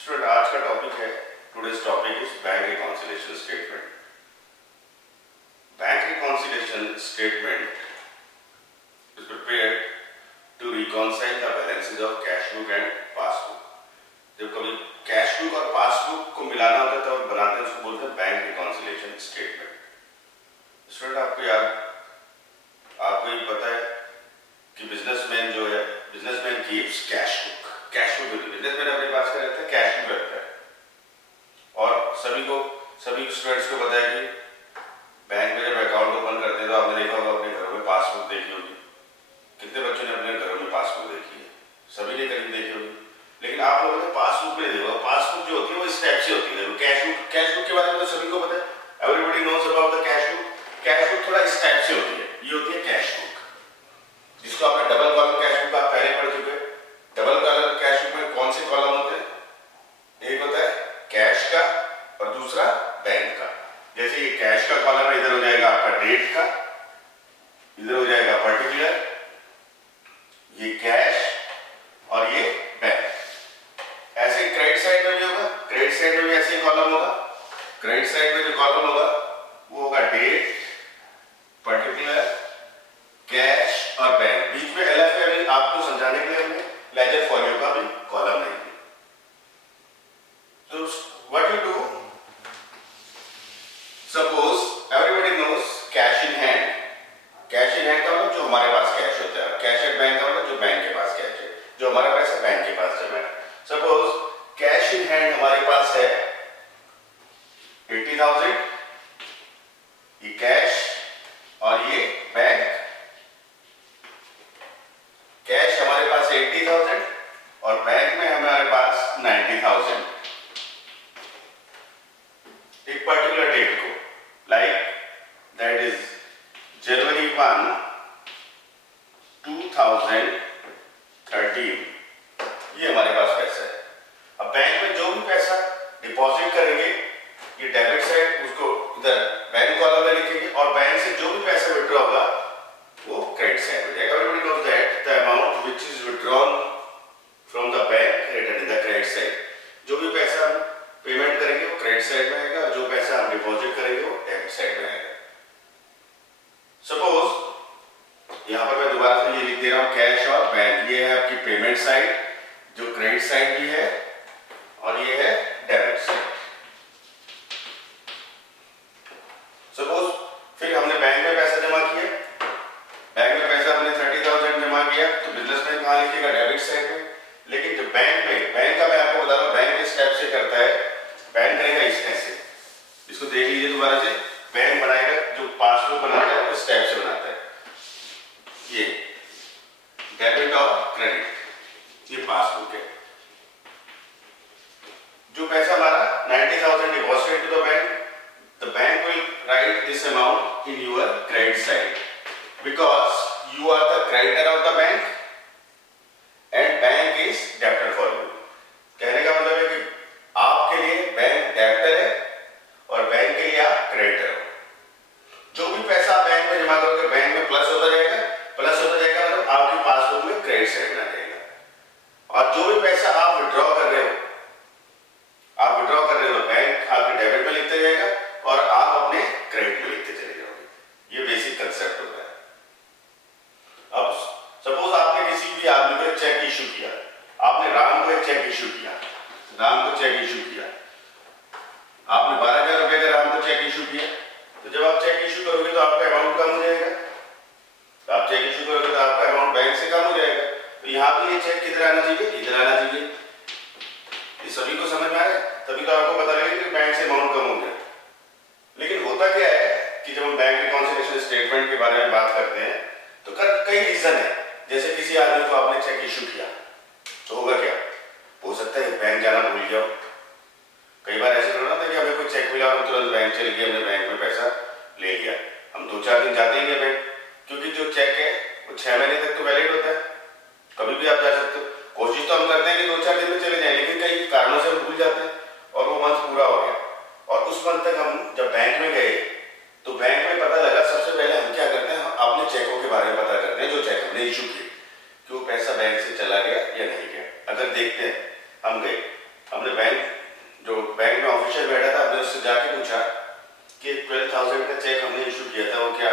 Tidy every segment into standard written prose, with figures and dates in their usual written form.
Student आज का topic है, today's topic is bank reconciliation statement. Bank reconciliation statement is prepared to reconcile the balances of cash book and passbook। जब कभी cash book और passbook को मिलाना होता है तब बनाते हैं, उसको बोलते हैं बैंक रिकॉन्सिलिएशन स्टेटमेंट। स्टूडेंट आपको ये पता है कि बिजनेसमैन जो है, businessman keeps cash book businessman अपने पास क्या रखता है, कैश बुक रखता है। और सभी स्टूडेंट्स को पता है कि बैंक में जब अकाउंट ओपन करते हैं तो आपने देखा होगा, अपने घरों में पासबुक देखी होगी। कितने बच्चों ने अपने घरों में पासबुक देखी है? सभी ने करीब देखी होगी। लेकिन आप लोगों ने पासबुक में देखा, पासबुक जो होती है वो इस टाइप से होती है। कैश बुक के बारे में तो सभी को पता है, everybody knows about the cash book. Cash book थोड़ा इस टाइप से होती है, ये होती है कैश बुक, जिसको आपने डबल कॉलम कैश बुक आप पहले पढ़ चुके हैं। डबल कॉलम कैश बुक में कौन से कॉलम होते हैं? एक होता है कैश का और दूसरा बैंक का। जैसे ये कैश का कॉलम इधर हो जाएगा आपका डेट का, इधर हो जाएगा पर्टिकुलर, ये कैश और ये बैंक। ऐसे क्रेडिट साइड में भी होगा, क्रेडिट साइड में भी ऐसे कॉलम होगा। क्रेडिट साइड में जो कॉलम होगा वो होगा डेट, पर्टिकुलर, कैश और बैंक। बीच में LFA आपको समझाने के लिए हमने लेजर फॉलियो का भी कॉलम नहीं दिया। तो what you do, suppose everybody knows cash in hand. Cash in hand का मतलब जो हमारे पास कैश होता है, कैश एट बैंक का मतलब जो बैंक के पास कैश है, जो हमारा पैसा बैंक के पास जमा है। सपोज कैश इन हैंड हमारे पास है 80,000, ये कैश और ये बैंक। कैश हमारे पास 80,000 और बैंक में हमारे पास 90,000। एक पर्टिकुलर डेट को, लाइक दैट इज जनवरी 1, 2013, ये हमारे पास पैसा है। अब बैंक में जो भी पैसा डिपॉजिट करेंगे, ये डेबिट साइड उसको इधर बैंक कॉलम में लिखेंगे, और बैंक से जो भी पैसा विड्रॉ होगा वो क्रेडिट साइड हो जाएगा। Everybody knows that the amount which is withdrawn from the bank written in the credit side. जो भी पैसा हम पेमेंट करेंगे वो क्रेडिट साइड में आएगा, और जो पैसा हम डिपॉजिट करेंगे वो डेबिट साइड में आएगा। सपोज यहां पर मैं दोबारा से ये लिख दे रहा हूं, कैश और बैंक। ये है आपकी पेमेंट साइड, जो क्रेडिट साइड भी है, और ये है डेबिट साइड। सपोज फिर हमने बैंक में पैसा जमा किया, बैंक में पैसा हमने 30,000 जमा किया, तो बिजनेसमैन कहां लिखेगा? डेबिट साइड में। लेकिन जो बैंक का मैं आपको बता रहा हूं, बैंक इस टाइप से करता है। बैंक करेगा इस टाइप से, इसको देख लीजिए दोबारा से। बैंक बनाएगा, जो पासबुक बनाता है इस टाइप से बनाता है, ये डेबिट और क्रेडिट, ये पासबुक है। जो पैसा हमारा 90,000 deposited to the bank, the bank will write this amount in your credit side, because you are the creditor of the bank and bank is debtor for you. कहने का मतलब है कि आपके लिए बैंक डेब्टर है और बैंक के लिए आप क्रेडिटर हो। जो भी पैसा आप बैंक में जमा करोगे, बैंक में प्लस होता जाएगा मतलब आपकी पासबुक में क्रेडिट साइड में आ जाएगा। और जो भी पैसा आप विड्रॉ कर रहे हो तो बैंक आपके डेबिट में लिखते जाएगा और आप अपने क्रेडिट में लिखते चले जाओगे। ये बेसिक कंसेप्ट होता है। अब सपोज आपने किसी भी आदमी को चेक इशू किया, आपने राम को एक चेक इशू किया, आपने 12,000 रुपए का राम को चेक इशू किया। तो जब आप चेक इशू करोगे तो आपका अमाउंट कम हो जाएगा, तो आप चेक इशू करोगे तो आपका अमाउंट बैंक से कम हो जाएगा। तो यहाँ पे ये चेक किधर आना चाहिए? इधर आना चाहिए। ये सभी को समझ में आ रहा है? तभी तो आपको पता लगेगा कि बैंक से अमाउंट कम हो गया। लेकिन होता क्या है कि जब हम बैंक रिकॉन्सिलिएशन स्टेटमेंट के बारे में बात करते हैं तो कई रीजन है। जैसे किसी आदमी को आपने चेक इशू किया तो होगा क्या, हो सकता है बैंक जाना भूल गया। कई बार ऐसे होता है कि हमें कोई चेक मिला और तुरंत बैंक चले गए, हमने बैंक में पैसा ले लिया। हम 2-4 दिन जाते ही नहीं बैंक, क्योंकि जो चेक है वो 6 महीने तक तो वैलिड होता है, कभी भी आप जा सकते हो। कोशिश तो हम करते हैं कि 2-4 दिन में चले जाएं, लेकिन कई कारणों से हम भूल जाते हैं और वो मंथ पूरा हो गया। और उस मंथ तक हम जब बैंक में गए तो बैंक में पता लगा, सबसे पहले हम क्या करते हैं, अपने चेकों के बारे में पता करते हैं जो चेक हमने इशू किए, कि वो पैसा बैंक से चला गया या नहीं गया। अगर देखते हैं हम गए हमने बैंक में ऑफिशियल बैठा था, हमने उससे जाके पूछा कि 12,000 का चेक हमने इशू किया था वो क्या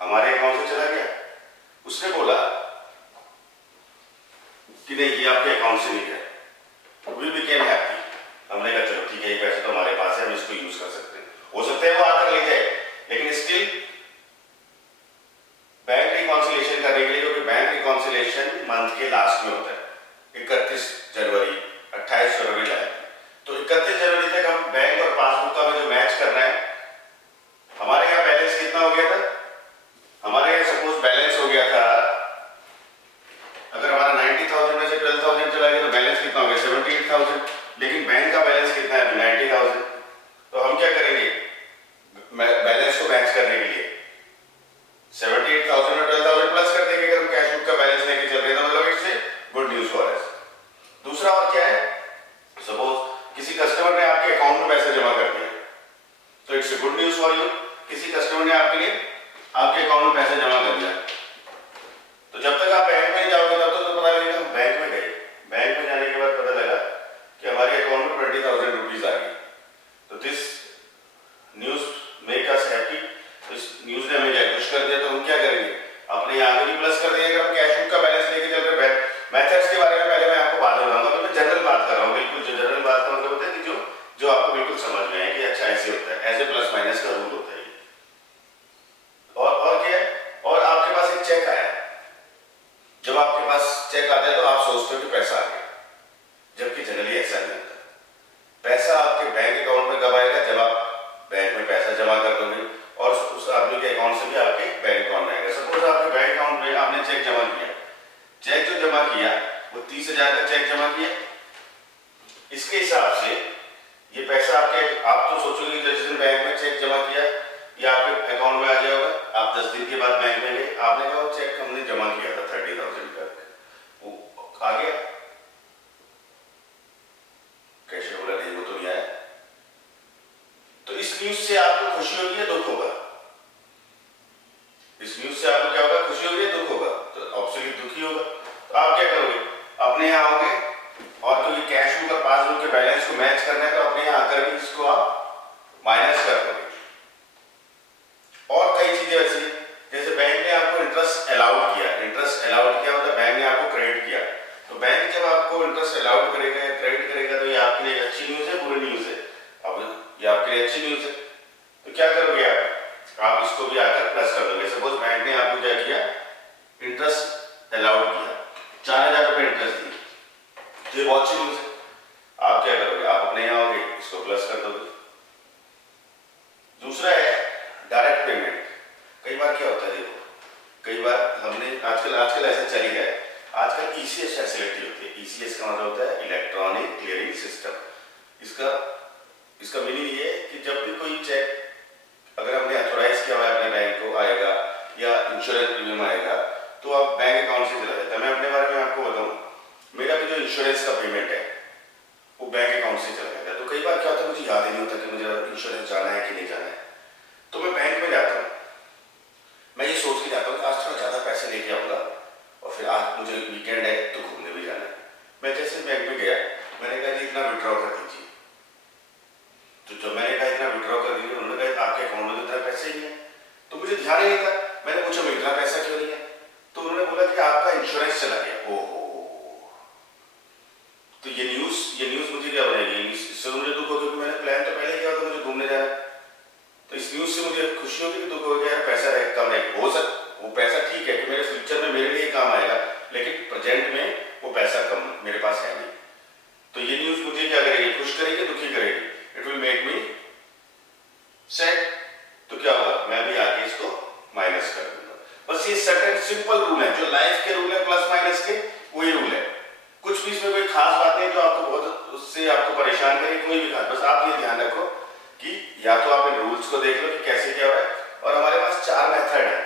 हमारे अकाउंट से चला गया? उसने बोला कि नहीं, ये आपके अकाउंट से नहीं गया। We became happy. हमने कहा चलो ठीक है, ये पैसे तो हमारे पास है, हम इसको यूज कर सकते हैं। हो सकता है वो आकर ले जाए, लेकिन स्टिल बैंक रिकॉन्सिलेशन करने के लिए, क्योंकि बैंक रिकॉन्सिलेशन मंथ के लास्ट में होता है, 31 जनवरी 28 फरवरी लाए, तो 31 जनवरी तक हम बैंक और पासबुक का में जो मैच करना है, हमारे यहाँ बैलेंस कितना हो गया था? हमारे यहाँ सपोज बैलेंस हो गया था, अगर हमारा 90,000 में से 12,000 चला गया तो बैलेंस कितना हो गया? 78,000। लेकिन बैंक का बैलेंस कितना है? 90,000। तो हम क्या करेंगे बैलेंस को मैच करने के लिए? 78,000 में 12,000 प्लस कर देंगे। अगर हम कैश बुक का बैलेंस लेके चल रहे हैं तो मतलब it's good news for us. दूसरा और क्या है, सपोज किसी कस्टमर ने आपके अकाउंट में पैसे जमा कर दिए, तो it's good news for you. किसी कस्टमर ने आपके लिए आपके अकाउंट में पैसे जमा कर दिया, तो जब तक आप बैंक में जाओगे तब तक तो पता लगेगा। हम बैंक में गए, बैंक में जाने के बाद पता लगा कि हमारे अकाउंट में 20,000 रुपीज आ गई। तो this news make us happy. इस न्यूज ने हमें खुश कर दिया, तो हम क्या करेंगे? अपने यहाँ भी प्लस कर देंगे। अगर हम कैश बुक का बैलेंस लेके चल रहे हैं, मैथड्स के बारे में पहले मैं आपको बाद में बताऊंगा, तो मैं जनरल बात कर रहा हूँ। बिल्कुल जो जनरल बात का मतलब होता है कि जो आपको बिल्कुल समझ में है कि अच्छा ऐसे होता है, ऐसे प्लस माइनस का रूल होता है। और क्या है, और आपके पास एक चेक आया, जब आपके पास चेक आता है तो आप सोचते हो कि पैसा आ गया, जबकि जनरली ऐसा नहीं होता। पैसा आपके बैंक अकाउंट में कब आएगा? जब आप बैंक में पैसा जमा कर दोगे और उस आदमी के अकाउंट से भी आपके बैंक अकाउंट में आएगा। सपोज आपके बैंक अकाउंट में आपने चेक जमा किया, चेक जो जमा किया वो 30,000 का चेक जमा किया, इसके हिसाब से ये पैसा आप तो सोचोगे जिस दिन बैंक में चेक जमा किया ये आपके अकाउंट में आ गया होगा। आप 10 दिन के बाद बैंक में गए, आपने कहा वो चेक हमने जमा किया था 30,000 का, वो आ गया। कैसे बोला नहीं, वो तो नहीं आया। तो इस न्यूज से आपको खुशी होगी या दुख होगा? इस न्यूज से आपको क्या होगा? खुशी होगी या दुख होगा? तो ऑब्वियसली दुखी होगा। तो आप क्या करोगे? अपने यहाँ आओगे और क्योंकि कैश बुक और पासबुक के बैलेंस को मैच करना है, तो अपने यहाँ आकर भी इसको आप माइनस कर दोगे। और कई चीजें ऐसी, जैसे बैंक ने आपको इंटरेस्ट अलाउड किया, इंटरेस्ट अलाउड किया मतलब बैंक ने आपको क्रेडिट किया। तो बैंक जब आपको इंटरेस्ट अलाउड करेगा या क्रेडिट करेगा, तो ये आपके लिए अच्छी न्यूज है, बुरी न्यूज है? अब ये आपके लिए अच्छी न्यूज है, तो क्या करोगे आप इसको भी आकर प्लस कर दोगे। सपोज बैंक ने आपको क्या किया, इंटरेस्ट अलाउड किया, 4,000 रुपए इंटरेस्ट दिए, तो ये बहुत अच्छी न्यूज है। आप क्या करोगे? आप अपने यहाँ आओगे, इसको प्लस कर दोगे। दूसरा है डायरेक्ट पेमेंट। कई बार क्या होता है, देखो कई बार हमने आजकल ऐसा चल गया है, आजकल ईसीएस फैसिलिटी होती है। ईसीएस का मतलब होता है इलेक्ट्रॉनिक क्लियरिंग सिस्टम। इसका मीनिंग ये है कि जब भी कोई चेक अगर हमने ऑथोराइज किया हुआ है अपने बैंक को आएगा या इंश्योरेंस प्रीमियम आएगा, तो आप बैंक अकाउंट से चला जाता है। मैं अपने बारे में आपको बताऊं, मेरा भी जो इंश्योरेंस का पेमेंट है वो बैंक अकाउंट से चला जाता है। तो कई बार क्या होता है, मुझे याद ही नहीं होता कि मुझे इंश्योरेंस जाना है कि नहीं जाना है, तो मैं बैंक में जाता हूँ। मैं ये सोच के जाता हूँ कि आज थोड़ा ज्यादा पैसे लेके आऊंगा और फिर आज मुझे वीकेंड है तो घूमने भी जाना है। मैं जैसे बैंक में गया, मैंने कहा जी इतना विड्रॉ कर दीजिए। तो जब मैंने कहा इतना विड्रॉ कर दीजिए, उन्होंने कहा आपके अकाउंट में तो इतना पैसे ही है। तो मुझे ध्यान ही नहीं था, मैंने पूछा मैं इतना पैसा क्यों नहीं है? तो उन्होंने बोला कि आपका इंश्योरेंस चला गया। ओहो, तो ये न्यूज मुझे क्या बनाएगी? इससे मुझे दुख होगा क्योंकि मैंने प्लान तो पहले किया था मुझे घूमने जाना। तो इस न्यूज से मुझे खुशी होगी कि दुख होगा यार पैसा कम रहेगा। हो सकता वो पैसा ठीक है कि मेरे फ्यूचर में मेरे लिए काम आएगा, लेकिन प्रेजेंट में वो पैसा कम मेरे पास है नहीं। तो ये न्यूज मुझे क्या करेगी? खुश करेगी, दुखी करेगी? It will make me sad. तो क्या होगा? मैं भी आगे इसको माइनस कर दूंगा। बस ये सर्टेन सिंपल रूल है, जो लाइफ के रूल है प्लस माइनस के, वही रूल है। कुछ भी इसमें कोई खास बात नहीं जो आपको बहुत उससे आपको परेशान करे, कोई भी खास। बस आप ये ध्यान रखो कि या तो आप इन रूल्स को देख लो कि कैसे क्या हो रहा है। और हमारे पास 4 मेथड है,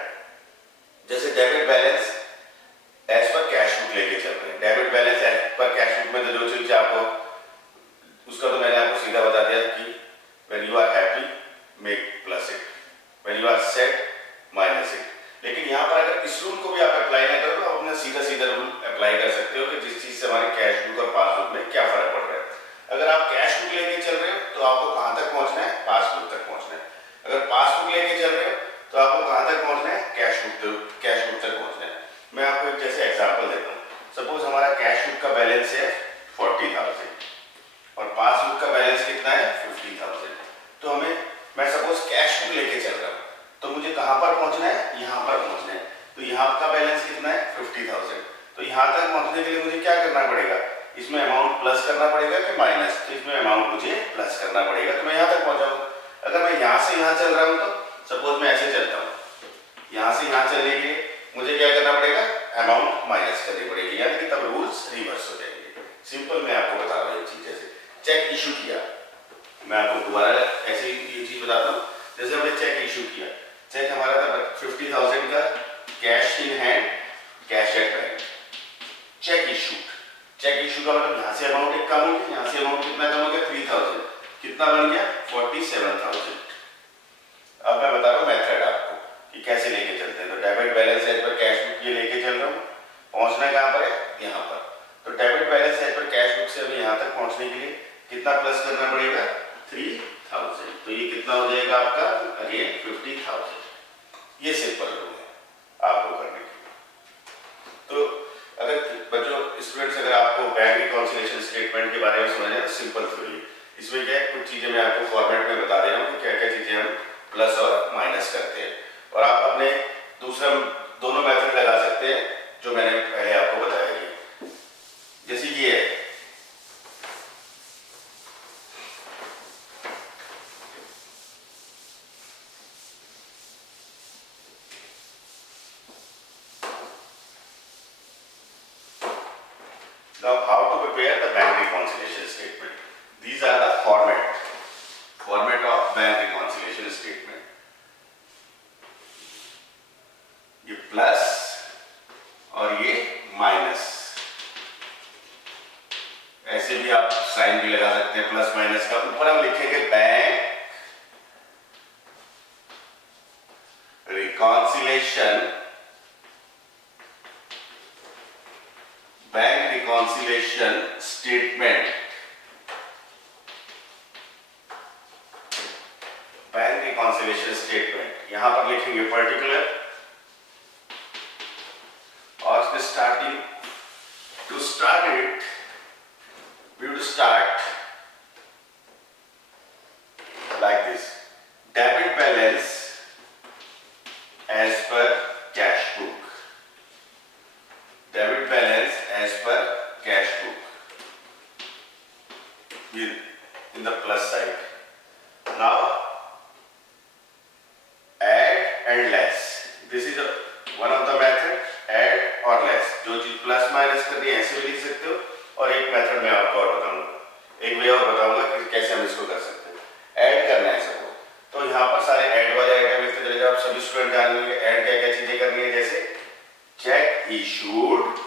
जैसे debit balance as per cash book लेके चल रहे हैं। Debit balance as per cash book में तो जो चीज आपको उसका तो मैंने आपको सीधा बता दिया कि when you are happy make plus it, when you are sad minus it. लेकिन यहाँ पर अगर इस रूल को भी आप अप्लाई ना करो तो अपना सीधा रूल अप्लाई कर सकते हो कि जिस चीज से हमारे कैश बुक और पासबुक में क्या फर्क पड़ रहा है। अगर सपोज हमारा कैश बुक का बैलेंस है 40,000 और पासबुक का बैलेंस कितना है 50,000। तो मैं सपोज कैश बुक लेके चल रहा हूँ, तो मुझे कहाँ पर पहुंचना है, यहाँ पर पहुंचना है। तो यहाँ का बैलेंस कितना है 50,000। तो यहाँ तक पहुंचने के लिए मुझे क्या करना पड़ेगा, इसमें अमाउंट प्लस करना पड़ेगा कि माइनस, तो इसमें अमाउंट मुझे प्लस करना पड़ेगा, तो मैं यहाँ तक पहुंचाऊंगा। अगर मैं यहाँ से यहाँ चल रहा हूँ, तो सपोज मैं ऐसे चलता हूँ, यहाँ से यहाँ चलने के लिए मुझे क्या करना पड़ेगा, अमाउंट माइनस करनी पड़ेगी, यानी कि तब रूल्स रिवर्स हो जाएंगे। सिंपल मैं आपको बता रहा हूँ एक चीज। जैसे चेक इशू किया, मैं आपको दोबारा ऐसे ही ये चीज बताता हूँ। जैसे हमने चेक इशू किया, चेक हमारा था 50,000 का, cash in hand, cash at bank, cheque issue. Cheque issue का मतलब यहाँ से अमाउंट एक कम हो गया, यहाँ से अमाउंट कितना कम हो गया 3,000, कितना बन गया 47,000। अब मैं बता रहा हूँ मेथड आपको कि कैसे लेके चलते हैं। तो debit balance as per cash book ये लेके चल रहा हूँ, पहुंचना कहाँ पर है, यहाँ पर। तो debit balance as per cash book से अभी यहाँ तक पहुंचने के लिए कितना प्लस करना पड़ेगा 3,000। तो ये कितना हो जाएगा आपका अगेन 50,000। ये सिंपल रूल है आपको करने की। तो अगर बच्चों स्टूडेंट्स, अगर आपको बैंक रिकॉन्सिलिएशन स्टेटमेंट के बारे में समझना है तो सिंपल थ्योरी, इसमें क्या है, कुछ चीजें मैं आपको फॉर्मेट में बता दे रहा हूँ कि क्या क्या चीजें हम प्लस और माइनस करते हैं, और आप अपने दूसरा दोनों मेथड लगा सकते हैं जो मैंने पहले आपको बताया कि जैसे ये है, now how to prepare the bank reconciliation statement. These are the format of bank reconciliation statement. ये प्लस और ये माइनस, ऐसे भी आप साइन भी लगा सकते हैं प्लस माइनस का। ऊपर हम लिखेंगे bank reconciliation, bank reconciliation statement, bank reconciliation statement. यहां पर लिखेंगे पर्टिकुलर, और इसमें starting to start it we would start like this: debit balance as per cash book, debit balance as per cash book with in the plus side. Now add and less, this is one of the method, add or less। जो चीज plus minus करनी है ऐसे भी लिख सकते हो, और एक मेथड मैं आपको और बताऊंगा, एक वे और बताऊंगा कि कैसे हम इसको कर सकते हैं। ऐड करना है सबको, तो यहाँ पर सारे ऐड वाले आइटम लिखते चलेगा, आप सभी स्टूडेंट जानेंगे ऐड क्या क्या चीजें करनी है। जैसे चेक इशूड